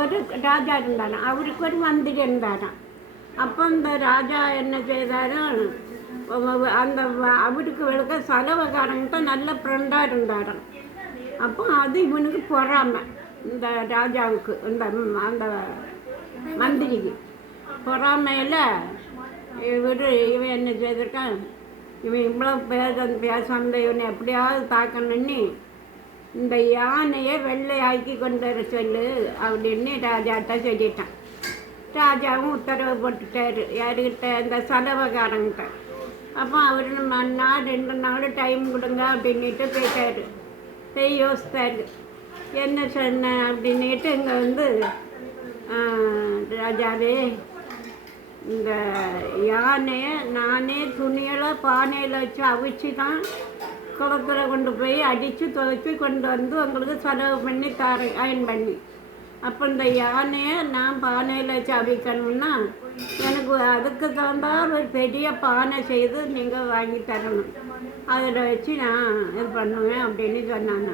ஒரு ராஜா இருந்தாராம், அவருக்கு ஒரு மந்திரி இருந்தாராம். அப்போ இந்த ராஜா என்ன செய்தாரும், அந்த அவருக்கு விளக்க செலவுக்காரங்கிட்ட நல்ல ஃப்ரெண்டாக இருந்தாராம். அப்போ அது இவனுக்கு பொறாமை, இந்த ராஜாவுக்கு இந்த அந்த மந்திரிக்கு பொறாமையில் இவன் என்ன செய்திருக்கான், இவன் இவ்வளோ பேசாமல் இவனை எப்படியாவது தாக்கணுன்னு இந்த யானையை வெள்ளையாக்கி கொண்டு வர சொல்லு அப்படின்னு ராஜாட்ட சொல்லிட்டான். ராஜாவும் உத்தரவு போட்டுட்டார், யாருக்கிட்ட, இந்த செலவுக்காரங்கிட்ட. அப்போ அவர் 1 நாள் 2 நாள் டைம் கொடுங்க அப்படின்ட்டு போயிட்டார். யோசித்தார், என்ன சொன்னேன் அப்படின்ட்டு இங்கே வந்து, ராஜாவே இந்த யானையை நானே துணியில் பானையில் வச்சு அவிச்சு தான் குளத்தில் கொண்டு போய் அடித்து துவைச்சி கொண்டு வந்து உங்களுக்கு செலவு பண்ணி தரேன், அயன் பண்ணி. அப்போ இந்த யானையை நான் பானையில் வச்சு அவிக்கணும்னா எனக்கு அதுக்கு தகுந்த ஒரு பெரிய பானை செய்து நீங்கள் வாங்கி தரணும், அதில் வச்சு நான் இது பண்ணுவேன் அப்படின்னு சொன்னாங்க.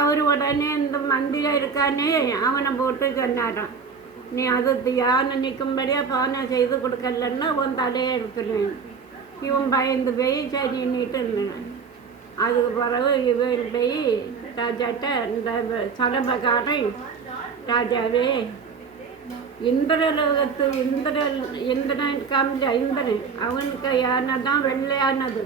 அவர் உடனே இந்த மந்திரம் இருக்கானே அவனை போட்டு சொன்னாரான், நீ அது யானை நிற்கும்படியாக பானை செய்து கொடுக்கலன்னா உன் தலையை எடுத்துடுவேன். இவன் பயந்து போய் சரின்னுட்டு இருந்தேன். அதுக்கு பிறகு இவன் போய் ராஜாட்ட, இந்த சலபக்காரன், ராஜாவே இந்திரலோகத்து இந்திரன் காமிச்ச இந்திரன், அவனுக்கு யானை தான் வெள்ளையானது,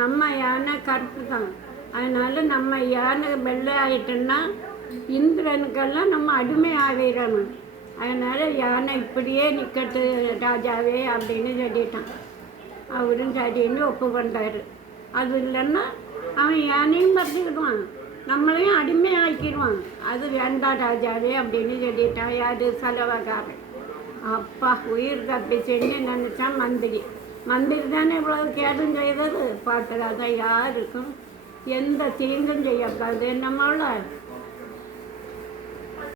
நம்ம யானை கருப்பு தான். அதனால் நம்ம யானை வெள்ளை ஆகிட்டோன்னா இந்திரனுக்கெல்லாம் நம்ம அடிமை ஆகிடணும். அதனால் யானை இப்படியே நிற்கட்டு ராஜாவே அப்படின்னு சொல்லிட்டான். அவரும் சரின்னு ஒப்புக்கொண்டார். அது இல்லைன்னா அவன் யானையும் பறிச்சுக்கிடுவான், நம்மளையும் அடிமை ஆக்கிடுவான். அது வேண்டாம் ராஜாவே அப்படின்னு சொல்லிட்டான். யார்? செலவக்காரன். அப்பா உயிர் தப்பிச்சுன்னு நினச்சான் மந்திரி. மந்திரி தானே இவ்வளவு கேடும் செய்தது. பார்த்துடாதான் யாருக்கும் எந்த தீங்கும் செய்யக்கூடாது நம்மளால்.